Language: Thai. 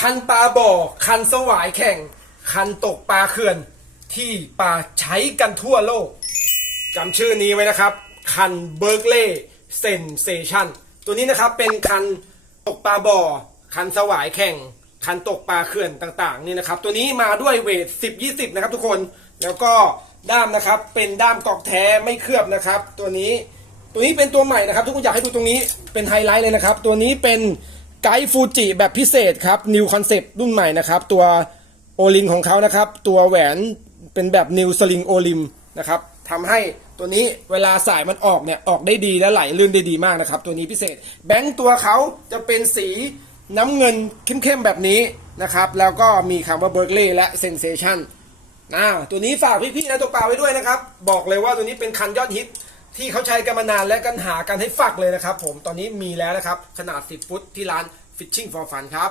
คันปลาบ่อ คันสวายแข่ง คันตกปลาเขื่อน ที่ปลาใช้กันทั่วโลกจำชื่อนี้ไว้นะครับ คันเบิร์กเล่เซนเซชันตัวนี้นะครับเป็นคันตกปลาบ่อ คันสวายแข่ง คันตกปลาเขื่อนต่างๆนี่นะครับ ตัวนี้มาด้วยเวท 10 20 นะครับทุกคนแล้วก็ด้ามนะครับเป็นด้ามกอกแท้ไม่เคลือบนะครับ ตัวนี้ตัวนี้เป็นตัวใหม่นะครับ ทุกคนอยากให้ดูตรงนี้เป็นไฮไลท์เลยนะครับ ตัวนี้เป็น ไกด์ฟูจิแบบพิเศษครับ New Concept รุ่นใหม่นะครับ ตัวโอลิงของเขานะครับ ตัวแหวนเป็นแบบ New Sling o l i m นะครับทำให้ตัวนี้เวลาสายมันออกเนี่ยออกได้ดีและไหลลื่นได้ดีมากนะครับ ตัวนี้พิเศษ แบงค์ตัวเขาจะเป็นสีน้ำเงินเข้มๆแบบนี้นะครับ แล้วก็มีคำว่า Berkeley และ Sensation อ่าตัวนี้ฝากพี่ๆนะตกปลาไว้ด้วยนะครับ บอกเลยว่าตัวนี้เป็นคันยอดฮิต ที่เขาใช้กันมานานและกันหากันให้ฝักเลยนะครับผมตอนนี้มีแล้วนะครับขนาด 10 ฟุตที่ร้าน Fishing for Fun ครับ